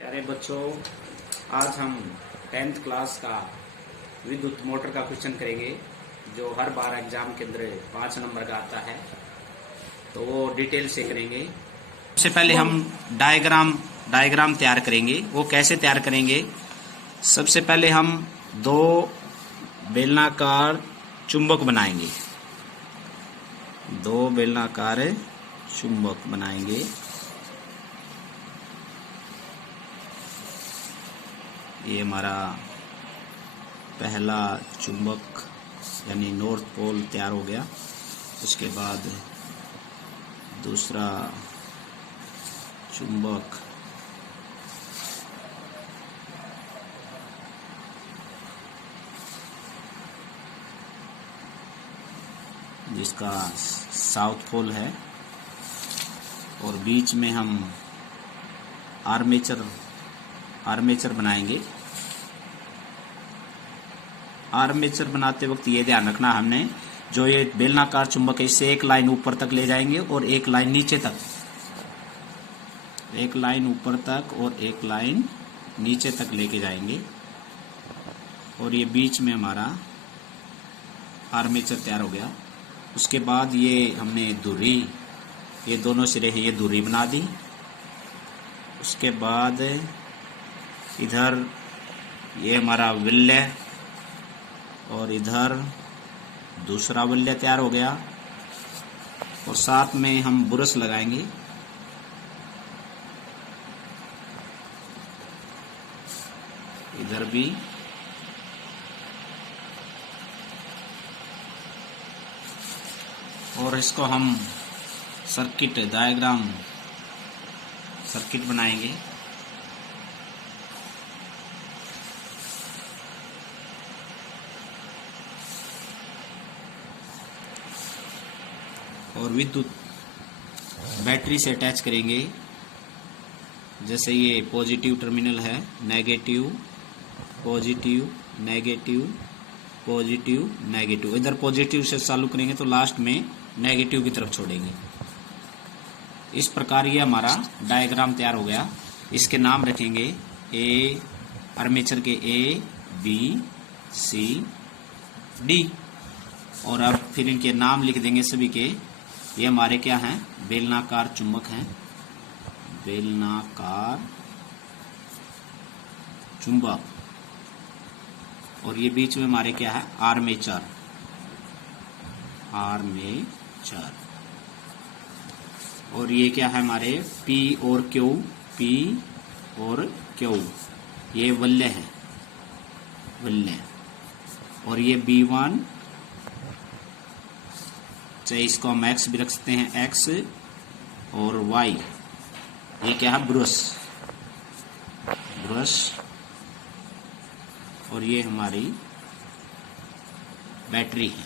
प्यारे बच्चों, आज हम 10th क्लास का विद्युत मोटर का क्वेश्चन करेंगे जो हर बार एग्जाम के अंदर 5 नंबर का आता है। तो वो डिटेल से करेंगे। सबसे पहले हम डायग्राम तैयार करेंगे। वो कैसे तैयार करेंगे? सबसे पहले हम दो बेलनाकार चुंबक बनाएंगे। दो बेलनाकार चुंबक बनाएंगे। ये हमारा पहला चुंबक यानी नॉर्थ पोल तैयार हो गया। उसके बाद दूसरा चुंबक जिसका साउथ पोल है, और बीच में हम आर्मेचर बनाएंगे। आर्मेचर बनाते वक्त ये ध्यान रखना हमने, जो ये बेलनाकार चुंबक है इससे एक लाइन ऊपर तक ले जाएंगे और एक लाइन नीचे तक, एक लाइन ऊपर तक और एक लाइन नीचे तक लेके जाएंगे। और ये बीच में हमारा आर्मेचर तैयार हो गया। उसके बाद ये हमने धुरी, ये दोनों सिरे है, ये धुरी बना दी। उसके बाद इधर ये हमारा विल्य और इधर दूसरा विल्य तैयार हो गया। और साथ में हम बुरश लगाएंगे। इधर भी और इसको हम डायग्राम सर्किट बनाएंगे। और विद्युत बैटरी से अटैच करेंगे। जैसे ये पॉजिटिव टर्मिनल है, negative positive negative positive negative. इधर पॉजिटिव से चालू करेंगे तो लास्ट में नेगेटिव की तरफ छोड़ेंगे। इस प्रकार ये हमारा डायग्राम तैयार हो गया। इसके नाम रखेंगे ए, आर्मेचर के ए, बी, सी, डी। और अब फिर इनके नाम लिख देंगे सभी के। ये हमारे क्या हैं? बेलनाकार चुंबक हैं, बेलनाकार चुंबक। और ये बीच में हमारे क्या है? Armature, armature. और ये क्या है हमारे? पी और क्यू, पी और क्यू। ये वल्य है, वल्य। और ये B1, चाहे इसको हम X भी रख सकते हैं, X और Y। ये क्या है? Brush, brush. और ये हमारी बैटरी है।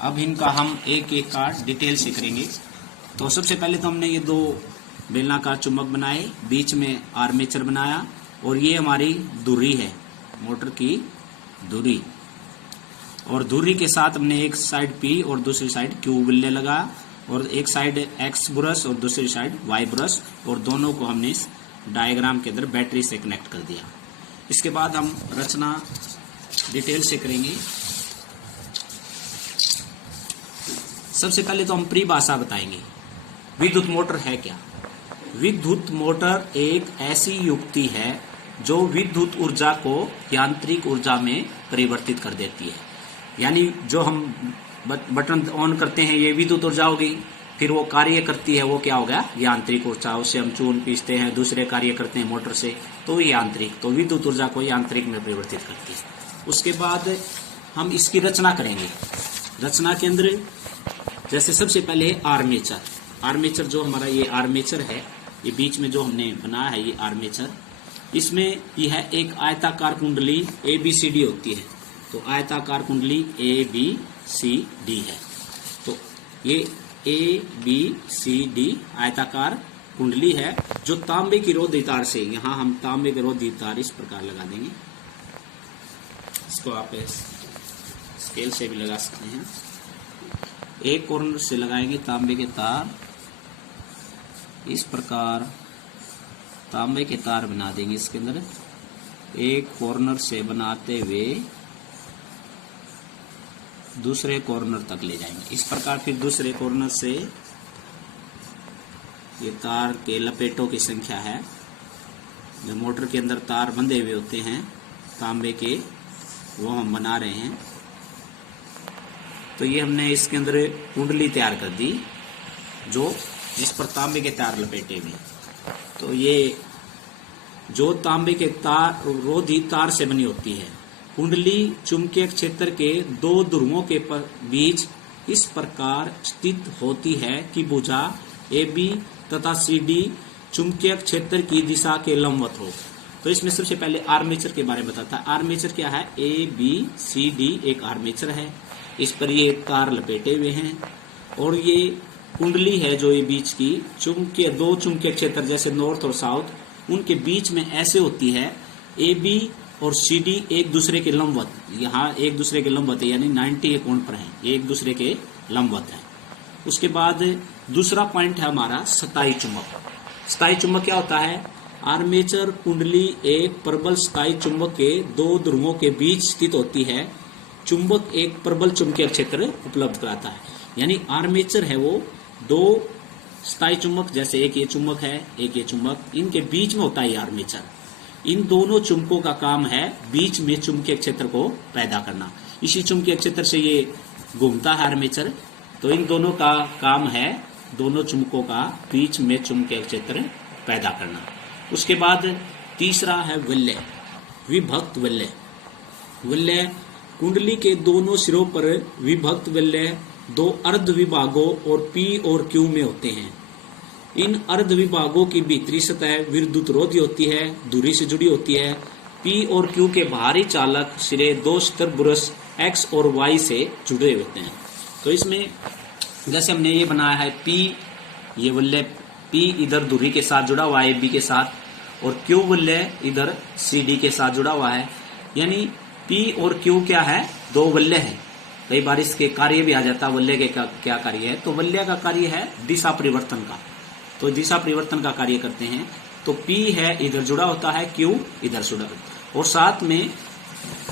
अब इनका हम एक एक का डिटेल से करेंगे। तो सबसे पहले तो हमने ये दो बेलनाकार चुंबक बनाए, बीच में आर्मेचर बनाया, और ये हमारी धुरी है, मोटर की धुरी। और धुरी के साथ हमने एक साइड P और दूसरी साइड Q विल्य लगा, और एक साइड X ब्रश और दूसरी साइड Y ब्रश, और दोनों को हमने इस डायग्राम के अंदर बैटरी से कनेक्ट कर दिया। इसके बाद हम रचना डिटेल से करेंगे। सबसे पहले तो हम परिभाषा बताएंगे। विद्युत मोटर है क्या? विद्युत मोटर एक ऐसी युक्ति है जो विद्युत ऊर्जा को यांत्रिक ऊर्जा में परिवर्तित कर देती है। यानी जो हम बटन ऑन करते हैं, ये विद्युत ऊर्जा हो गई। फिर वो कार्य करती है, वो क्या हो गया? यांत्रिक ऊर्जा। उससे हम चून पीसते हैं, दूसरे कार्य करते हैं मोटर से, तो यांत्रिक। तो विद्युत ऊर्जा को यांत्रिक में परिवर्तित करती है। उसके बाद हम इसकी रचना करेंगे। रचना के अंदर जैसे सबसे पहले आर्मेचर। आर्मेचर जो हमारा ये आर्मेचर है, ये बीच में जो हमने बनाया है ये आर्मेचर, इसमें यह एक आयताकार कुंडली ABCD होती है। तो आयताकार कुंडली ABCD है। तो ये ABCD आयताकार कुंडली है जो तांबे की रोधी तार से, यहाँ हम तांबे की रोधी तार इस प्रकार लगा देंगे। इसको आप स्केल से भी लगा सकते हैं। एक कॉर्नर से लगाएंगे तांबे के तार इस प्रकार तांबे के तार बना देंगे इसके अंदर, एक कॉर्नर से बनाते हुए दूसरे कॉर्नर तक ले जाएंगे। इस प्रकार फिर दूसरे कॉर्नर से ये तार के लपेटों की संख्या है, जो मोटर के अंदर तार बंधे हुए होते हैं तांबे के, वो हम बना रहे हैं। तो ये हमने इसके अंदर कुंडली तैयार कर दी, जो जिस पर तांबे के तार लपेटे हुए। तो ये जो तांबे के तार रोधी तार से बनी होती है। कुंडली चुंबकीय क्षेत्र के दो ध्रुवों के बीच इस प्रकार स्थित होती है कि भुजा AB तथा CD चुंबकीय क्षेत्र की दिशा के लंबवत हो। तो इसमें सबसे पहले आर्मेचर के बारे में बताता है। आर्मेचर क्या है? ABCD एक आर्मेचर है, इस पर ये तार लपेटे हुए हैं, और ये कुंडली है जो ये बीच की चुंबकीय दो चुंबकीय क्षेत्र जैसे नॉर्थ और साउथ, उनके बीच में ऐसे होती है AB और CD एक दूसरे के लंबवत, यहाँ एक दूसरे के लंबवत है, यानी 90 के कोण पर हैं, ये एक दूसरे के लंबवत हैं। उसके बाद दूसरा पॉइंट है हमारा स्थायी चुंबक। स्थायी चुंबक क्या होता है? आर्मेचर कुंडली एक प्रबल स्थायी चुंबक के दो ध्रुवों के बीच स्थित होती है। चुंबक एक प्रबल चुंबकीय क्षेत्र उपलब्ध कराता है, यानी आर्मेचर है वो दो स्थायी चुंबक, जैसे एक ये चुंबक है, एक ये चुंबक, इनके बीच में होता है आर्मेचर। इन दोनों चुंबकों का काम है बीच में चुंबकीय क्षेत्र को पैदा करना। इसी चुंबकीय क्षेत्र से ये घूमता है आर्मेचर। तो इन दोनों का काम है दोनों चुंबकों का बीच में चुंबकीय क्षेत्र पैदा करना। उसके बाद तीसरा है वलय, विभक्त वलय। वलय कुंडली के दोनों सिरों पर विभक्त वलय दो अर्ध विभागों और P और Q में होते हैं। इन अर्ध विभागों की भीतरी सतह विद्युत रोधी होती है, दूरी से जुड़ी होती है। P और Q के बाहरी चालक सिरे दो स्तर बुरश X और Y से जुड़े होते हैं। तो इसमें जैसे हमने ये बनाया है P, ये वलय P इधर दूरी के साथ जुड़ा हुआ है AB के साथ, और Q वलय इधर CD के साथ जुड़ा हुआ है। यानी P और Q क्या है? दो वलय है। कई बार इसके कार्य भी आ जाता है, वलय के क्या कार्य है? तो वलय का कार्य है दिशा परिवर्तन का, तो दिशा परिवर्तन का कार्य करते हैं। तो P है इधर जुड़ा होता है, Q इधर जुड़ा होता है, और साथ में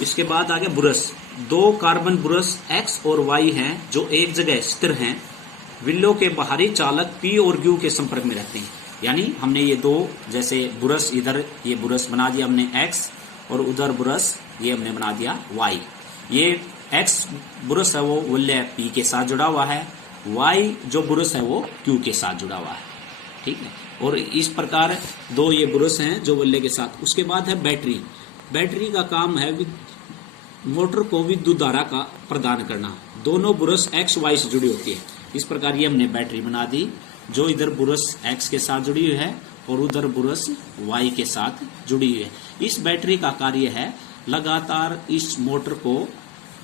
इसके बाद आ गया बुरश। दो कार्बन बुरश X और Y हैं जो एक जगह स्थिर हैं। विल्लों के बाहरी चालक P और Q के संपर्क में रहते हैं। यानी हमने ये दो, जैसे बुरश इधर ये बुरश बना दिया हमने X, और उधर बुरश ये हमने बना दिया Y। ये X बुरश है वो वलय P के साथ जुड़ा हुआ है, Y जो बुरश है वो Q के साथ जुड़ा हुआ है, ठीक है। और इस प्रकार दो ये बुरश हैं जो वलय के साथ। उसके बाद है बैटरी। बैटरी का काम है मोटर को विद्युत धारा का प्रदान करना। दोनों बुरश X Y से जुड़ी होती है। इस प्रकार ये हमने बैटरी बना दी, जो इधर बुरश X के साथ जुड़ी हुई है और उधर बुरश Y के साथ जुड़ी हुई है। इस बैटरी का कार्य है लगातार इस मोटर को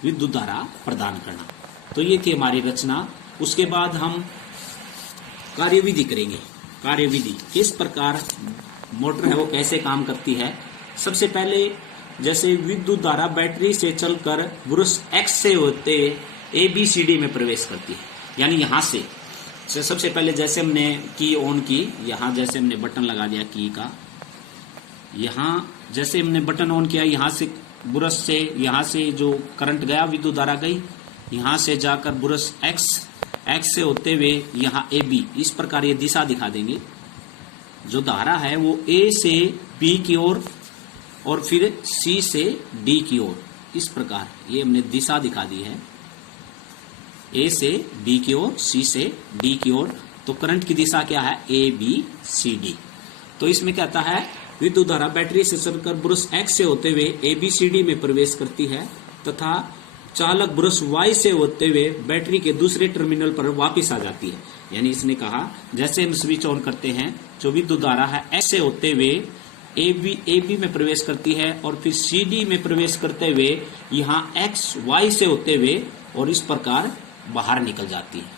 विद्युत धारा प्रदान करना। तो ये थी हमारी रचना। उसके बाद हम कार्यविधि करेंगे। कार्यविधि किस प्रकार मोटर है वो कैसे काम करती है। सबसे पहले जैसे विद्युत धारा बैटरी से चलकर बुरश X से होते ABCD में प्रवेश करती है, यानी यहाँ से सबसे पहले जैसे हमने की ऑन की, यहाँ जैसे हमने बटन लगा दिया की का, यहाँ जैसे हमने बटन ऑन किया, यहाँ से बुरश से यहाँ से जो करंट गया, विद्युत धारा गई, यहाँ से जाकर बुरश X से होते हुए यहाँ AB, इस प्रकार ये दिशा दिखा देंगे। जो धारा है वो A से B की ओर और फिर C से D की ओर, इस प्रकार ये हमने दिशा दिखा दी है। A से B की ओर, C से D की ओर। तो करंट की दिशा क्या है? ABCD। तो इसमें कहता है विद्युत धारा बैटरी से चलकर बुरश X से होते हुए ABCD में प्रवेश करती है तथा चालक बुरश Y से होते हुए बैटरी के दूसरे टर्मिनल पर वापस आ जाती है। यानी इसने कहा जैसे हम स्विच ऑन करते हैं, जो विद्युत धारा है X से होते हुए AB में प्रवेश करती है और फिर CD में प्रवेश करते हुए यहाँ XY से होते हुए और इस प्रकार बाहर निकल जाती है।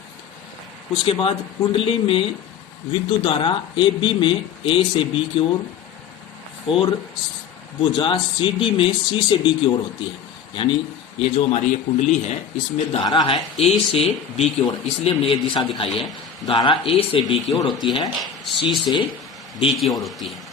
उसके बाद कुंडली में विद्युत धारा AB में A से B की ओर और भुजा CD में C से D की ओर होती है। यानी ये जो हमारी ये कुंडली है इसमें धारा है A से B की ओर, इसलिए हमने ये दिशा दिखाई है। धारा A से B की ओर होती है, C से D की ओर होती है।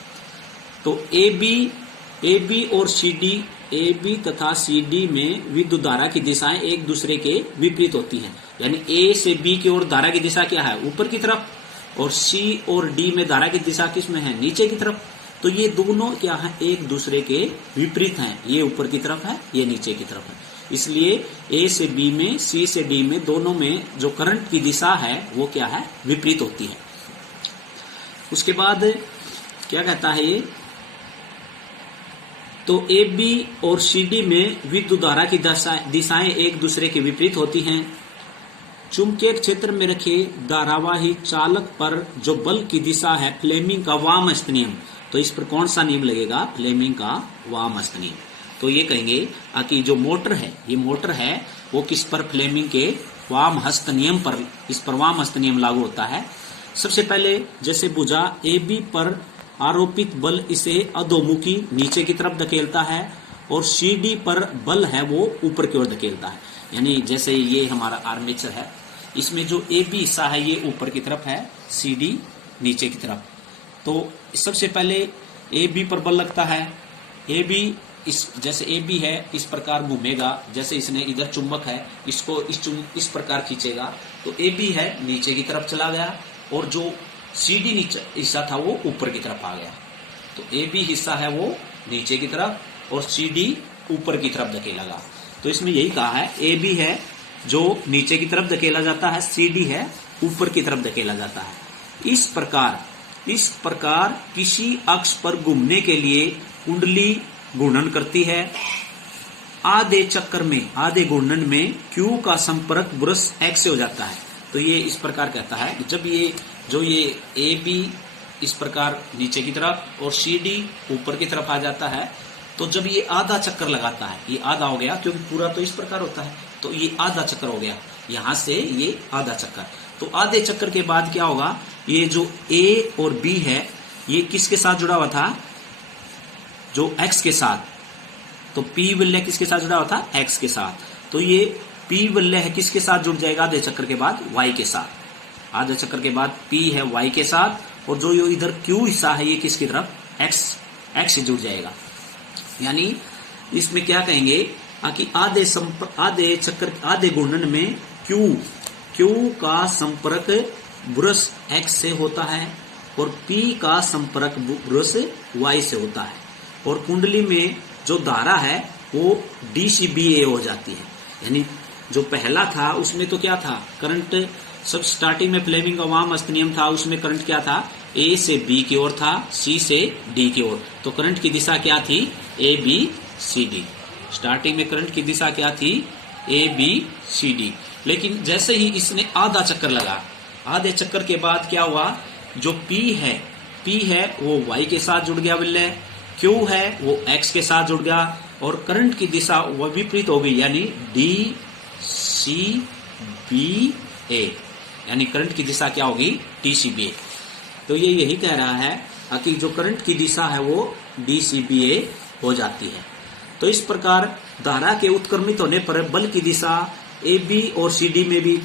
तो ए बी और सी डी, ए बी तथा सी डी में विद्युत धारा की दिशाएं एक दूसरे के विपरीत होती हैं। यानी ए से बी की ओर धारा की दिशा क्या है, ऊपर की तरफ, और सी और डी में धारा की दिशा किस में है, नीचे की तरफ। तो ये दोनों क्या है, एक दूसरे के विपरीत हैं। ये ऊपर की तरफ है, ये नीचे की तरफ है। इसलिए ए से बी में, सी से डी में, दोनों में जो करंट की दिशा है वो क्या है, विपरीत होती है। उसके बाद क्या कहता है ये, तो ए बी और सी डी में विद्युत धारा की दिशाएं एक दूसरे के विपरीत होती हैं। चुंबकीय क्षेत्र में रखे धारावाही चालक पर जो बल की दिशा है फ्लेमिंग का वामहस्त नियम, तो इस पर कौन सा नियम लगेगा, फ्लेमिंग का वामहस्त नियम। तो ये कहेंगे कि जो मोटर है, ये मोटर है वो किस पर, फ्लेमिंग के वामहस्त नियम पर, इस पर वामहस्त नियम लागू होता है। सबसे पहले जैसे भुजा ए बी पर आरोपित बल इसे अधोमुखी नीचे की तरफ धकेलता है, और सी डी पर बल है वो ऊपर की ओर धकेलता है। यानी जैसे ये हमारा आर्मेचर है, इसमें जो ए बी हिस्सा है ये ऊपर की तरफ है, सी डी नीचे की तरफ। तो सबसे पहले ए बी पर बल लगता है। ए बी जैसे ए बी है इस प्रकार घूमेगा, जैसे इसने इधर चुंबक है इसको इस प्रकार खींचेगा, तो ए बी है नीचे की तरफ चला गया, और जो सी डी नीचे हिस्सा था वो ऊपर की तरफ आ गया। तो ए बी हिस्सा है वो नीचे की तरफ और सी डी ऊपर की तरफ धकेला गया। तो इसमें यही कहा है, ए बी है जो नीचे की तरफ धकेला जाता है, सी डी है ऊपर की तरफ धकेला जाता है। इस प्रकार किसी अक्ष पर घूमने के लिए कुंडली घूर्णन करती है। आधे चक्कर में, आधे घूर्णन में Q का संपर्क ब्रश X से हो जाता है। तो ये इस प्रकार कहता है कि जब ये ए बी इस प्रकार नीचे की तरफ और सी डी ऊपर की तरफ आ जाता है, तो जब ये आधा चक्कर लगाता है, ये आधा हो गया क्योंकि पूरा तो इस प्रकार होता है, तो ये आधा चक्कर हो गया, यहां से ये आधा चक्कर। तो आधे चक्कर के बाद क्या होगा, ये जो ए और बी है ये किसके साथ जुड़ा हुआ था, जो X के साथ। तो P वलय किसके साथ जुड़ा हुआ था, X के साथ। तो ये P वलय है किसके साथ जुड़ जाएगा आधे चक्कर के बाद, Y के साथ। आधे चक्कर के बाद P है Y के साथ, और जो ये इधर Q हिस्सा है ये किसकी तरफ, X से जुड़ जाएगा। यानी इसमें क्या कहेंगे कि आधे घूर्णन में Q का संपर्क ब्रश X से होता है और P का संपर्क ब्रश Y से होता है, और कुंडली में जो धारा है वो DCBA हो जाती है। यानी जो पहला था उसमें तो क्या था, करंट सब स्टार्टिंग में फ्लेमिंग का वामहस्त नियम था, उसमें करंट क्या था, A से B की ओर था, C से D की ओर। तो करंट की दिशा क्या थी, ABCD। स्टार्टिंग में करंट की दिशा क्या थी, ABCD। लेकिन जैसे ही इसने आधा चक्कर लगा, आधे चक्कर के बाद क्या हुआ, जो P है वो Y के साथ जुड़ गया वलय, Q है वो X के साथ जुड़ गया, और करंट की दिशा वो विपरीत हो गई, यानी DCBA। यानी करंट की दिशा क्या होगी, DCBA। तो ये यही कह रहा है कि जो करंट की दिशा है वो DCBA हो जाती है। तो इस प्रकार धारा के उत्क्रमित होने पर बल की दिशा AB और CD में भी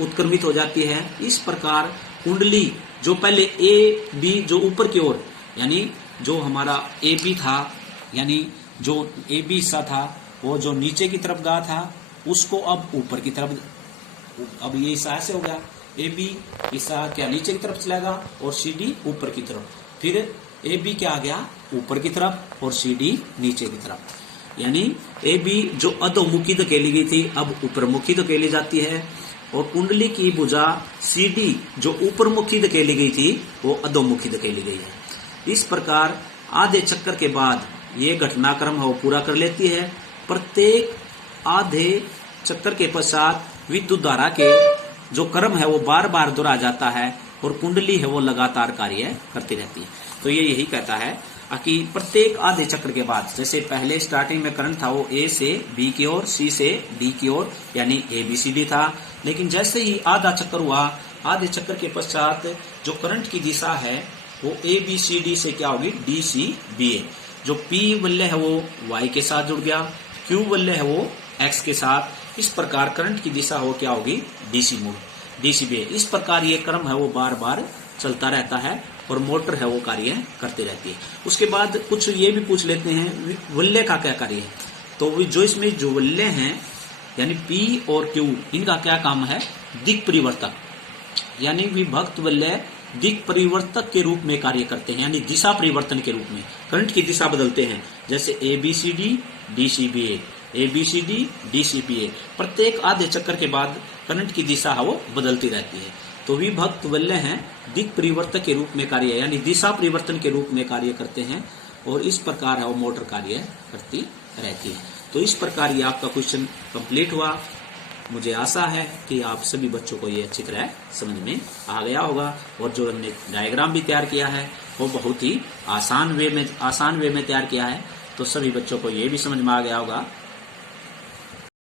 उत्क्रमित हो जाती है। इस प्रकार कुंडली जो पहले AB जो ऊपर की ओर, यानी जो हमारा AB था, यानी जो AB हिस्सा था वो जो नीचे की तरफ गया था उसको अब ऊपर की तरफ, अब ये हिस्सा ऐसे हो गया, AB हिस्सा क्या नीचे की तरफ चला गया और CD ऊपर की तरफ, फिर AB क्या आ गया ऊपर की तरफ और CD नीचे की तरफ। यानी AB जो अधोमुखी धकेली गई थी अब ऊपरमुखी धकेली जाती है, और कुंडली की भुजा CD जो ऊपरमुखी धकेली गई थी वो अधोमुखी धकेली गई है। इस प्रकार आधे चक्कर के बाद ये घटनाक्रम है वो पूरा कर लेती है। प्रत्येक आधे चक्कर के पश्चात विद्युत धारा के जो क्रम है वो बार बार दोहरा जाता है और कुंडली है वो लगातार कार्य करती रहती है। तो ये यही कहता है कि प्रत्येक आधे चक्र के बाद, जैसे पहले स्टार्टिंग में करंट था वो A से B की ओर, C से D की ओर, यानी ABCD था, लेकिन जैसे ही आधा चक्कर हुआ, आधे चक्कर के पश्चात जो करंट की दिशा है वो ABCD से क्या होगी, DCBA। जो P वलय है वो Y के साथ जुड़ गया, Q वलय है वो X के साथ। इस प्रकार करंट की दिशा हो क्या होगी, DCBA। इस प्रकार ये क्रम है वो बार बार चलता रहता है और मोटर है वो कार्य करती रहती है। उसके बाद कुछ ये भी पूछ लेते हैं वल्य का क्या कार्य है। तो जो इसमें जो वल्य हैं यानी P और Q, इनका क्या काम है? दिक् परिवर्तक, यानी विभक्त वल्य दिक् परिवर्तक के रूप में कार्य करते हैं, यानी दिशा परिवर्तन के रूप में करंट की दिशा बदलते हैं। जैसे ABCD DCBA, ABCD DCBA, प्रत्येक आधे चक्कर के बाद करंट की दिशा है वो बदलती रहती है। तो विभक्त वल्य हैं दिक् परिवर्तक के रूप में कार्य यानी दिशा परिवर्तन के रूप में कार्य करते हैं, और इस प्रकार है वो मोटर कार्य करती रहती है। तो इस प्रकार ये आपका क्वेश्चन कंप्लीट हुआ। मुझे आशा है कि आप सभी बच्चों को ये अच्छी तरह समझ में आ गया होगा, और जो हमने डायग्राम भी तैयार किया है वो बहुत ही आसान वे में तैयार किया है, तो सभी बच्चों को ये भी समझ में आ गया होगा